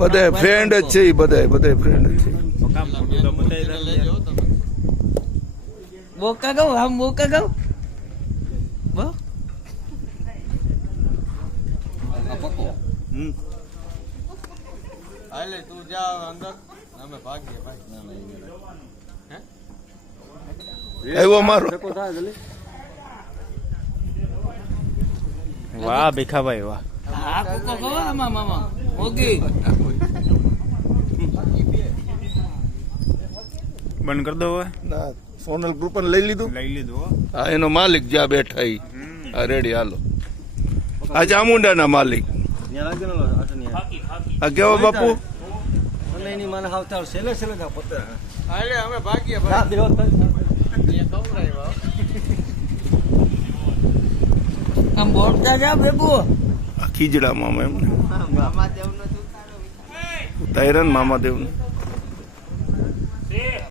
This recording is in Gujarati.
બધા ફ્રેન્ડ જ છે, બધા ફ્રેન્ડ જ છે. બોકા ગઉ હમ બોકા ગઉ હાલે તું જા અંદર અમે ભાગીએ ભાઈ. આવ્યો મારો. વાહ ભીખાભાઈ વાહ. હા કોકો ગો આમાં મામા ઓગી બંધ કરી દો હવે. ના સોનલ ગ્રુપ લઈ લીધું. લઈ લીધું હો. હા એનો માલિક જ્યાં બેઠા ઈ. હા રેડી હાલો. આ ચામુંડા ના માલિક. આ કેવો બાપુ? હાલે અમે ભાગીએ ભાઈ. આમ બોલતા જા બેબુ આ ખીજડા મામા એમને મામા દેવ નું તૈરન મામા દેવ